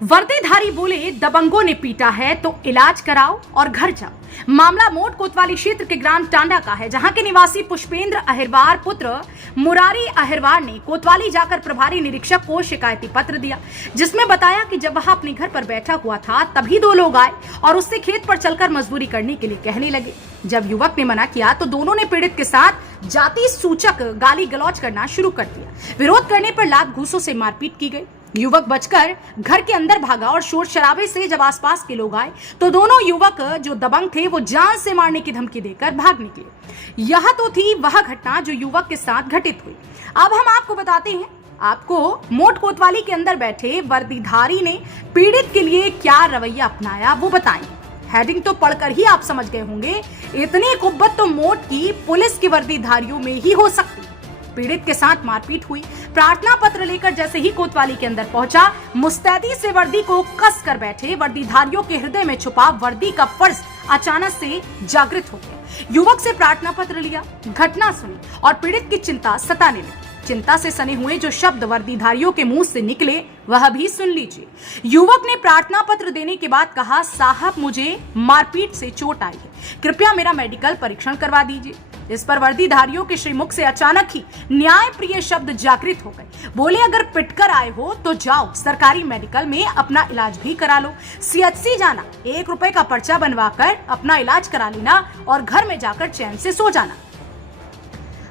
वर्दीधारी बोले दबंगों ने पीटा है तो इलाज कराओ और घर जाओ। मामला मोट कोतवाली क्षेत्र के ग्राम टांडा का है, जहां के निवासी पुष्पेंद्र अहिरवार पुत्र मुरारी अहिरवार ने कोतवाली जाकर प्रभारी निरीक्षक को शिकायती पत्र दिया, जिसमें बताया कि जब वह अपने घर पर बैठा हुआ था तभी दो लोग आए और उससे खेत पर चलकर मजदूरी करने के लिए कहने लगे। जब युवक ने मना किया तो दोनों ने पीड़ित के साथ जाति सूचक गाली गलौज करना शुरू कर दिया। विरोध करने पर लात घूंसों से मारपीट की गई। युवक बचकर घर के अंदर भागा और शोर शराबे से जब आसपास के लोग आए तो दोनों युवक जो दबंग थे वो जान से मारने की धमकी देकर भाग निकले। यह तो थी वह घटना जो युवक के साथ घटित हुई। अब हम आपको बताते हैं आपको मोट कोतवाली के अंदर बैठे वर्दीधारी ने पीड़ित के लिए क्या रवैया अपनाया वो बताएंगे। हेडिंग तो पढ़कर ही आप समझ गए होंगे, इतनी कुब्बत तो मोट की पुलिस के वर्दीधारियों में ही हो सकती। पीड़ित के साथ मारपीट हुई। प्रार्थना पत्र लेकर जैसे ही कोतवाली के अंदर पहुंचा, मुस्तैदी से वर्दी को कस कर बैठे वर्दीधारियों के हृदय में छुपा वर्दी का फर्ज अचानक से जागृत हो गया। युवक से प्रार्थना पत्र लिया, घटना सुनी और पीड़ित की चिंता सताने लगी। चिंता से सने हुए जो शब्द वर्दीधारियों के मुंह से निकले वह भी सुन लीजिए। युवक ने प्रार्थना पत्र देने के बाद कहा, साहब मुझे मारपीट से चोट आई है, कृपया मेरा मेडिकल परीक्षण करवा दीजिए। इस पर वर्दीधारियों के श्रीमुख से अचानक ही न्याय प्रिय शब्द जागृत हो गए। बोले, अगर पिटकर आए हो तो जाओ सरकारी मेडिकल में अपना इलाज भी करा लो। सीएचसी जाना, 1 रुपए का पर्चा बनवाकर अपना इलाज करा लेना और घर में जाकर चैन से सो जाना।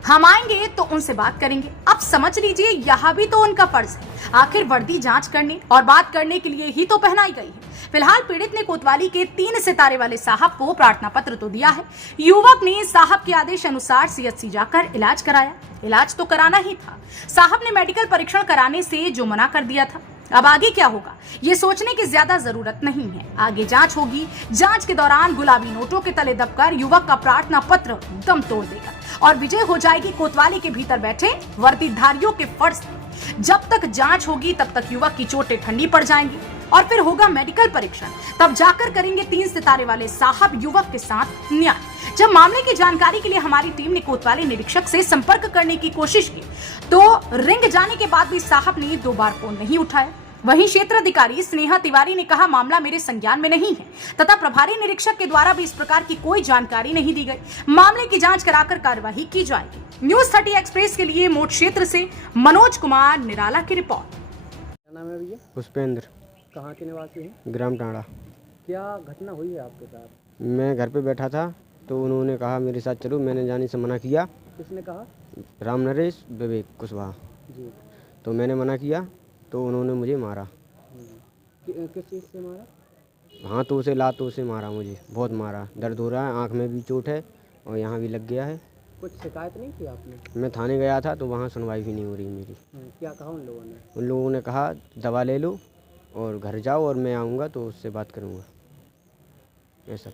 हम आएंगे तो उनसे बात करेंगे। अब समझ लीजिए यह भी तो उनका फर्ज है, आखिर वर्दी जांच करने और बात करने के लिए ही तो पहनाई गई है। फिलहाल पीड़ित ने कोतवाली के 3 सितारे वाले साहब को प्रार्थना पत्र तो दिया है। युवक ने साहब के आदेश अनुसार सीएचसी जाकर इलाज कराया। इलाज तो कराना ही था, साहब ने मेडिकल परीक्षण कराने से जो मना कर दिया था। अब आगे क्या होगा ये सोचने की ज्यादा जरूरत नहीं है, आगे जांच होगी। जांच के दौरान गुलाबी नोटों के तले दबकर युवक का प्रार्थना पत्र दम तोड़ देगा और विजय हो जाएगी कोतवाली के भीतर बैठे वर्दीधारियों के फर्ज। जब तक जांच होगी तब तक युवक की चोटें ठंडी पड़ जाएंगी और फिर होगा मेडिकल परीक्षण, तब जाकर करेंगे 3 सितारे वाले साहब युवक के साथ न्याय। जब मामले की जानकारी के लिए हमारी टीम ने कोतवाली निरीक्षक से संपर्क करने की कोशिश की तो रिंग जाने के बाद भी साहब ने 2 बार फोन नहीं उठाया। वहीं क्षेत्राधिकारी स्नेहा तिवारी ने कहा, मामला मेरे संज्ञान में नहीं है तथा प्रभारी निरीक्षक के द्वारा भी इस प्रकार की कोई जानकारी नहीं दी गई। मामले की जांच कराकर कार्यवाही की जाएगी। न्यूज 30 एक्सप्रेस के लिए मोट क्षेत्र से मनोज कुमार निराला की रिपोर्ट। क्या नाम है भैया? पुष्पेंद्र, कहाँ के निवासी हैं? ग्राम टांडा। क्या घटना हुई है आपके साथ? मैं घर पे बैठा था तो उन्होंने कहा मेरे साथ चलो, मैंने जाने से मना किया। किसने कहा? राम नरेश विवेक कुशवाहा। जी। तो मैंने मना किया तो उन्होंने मुझे मारा। किस चीज़ से मारा? हाथों से, लातों से मारा, मुझे बहुत मारा। दर्द हो रहा है, आँख में भी चोट है और यहाँ भी लग गया है। कुछ शिकायत नहीं की आपने? मैं थाने गया था तो वहाँ सुनवाई भी नहीं हो रही मेरी। क्या कहा उन लोगों ने? उन लोगों ने कहा दवा ले लो और घर जाओ और मैं आऊँगा तो उससे बात करूँगा, ऐसा।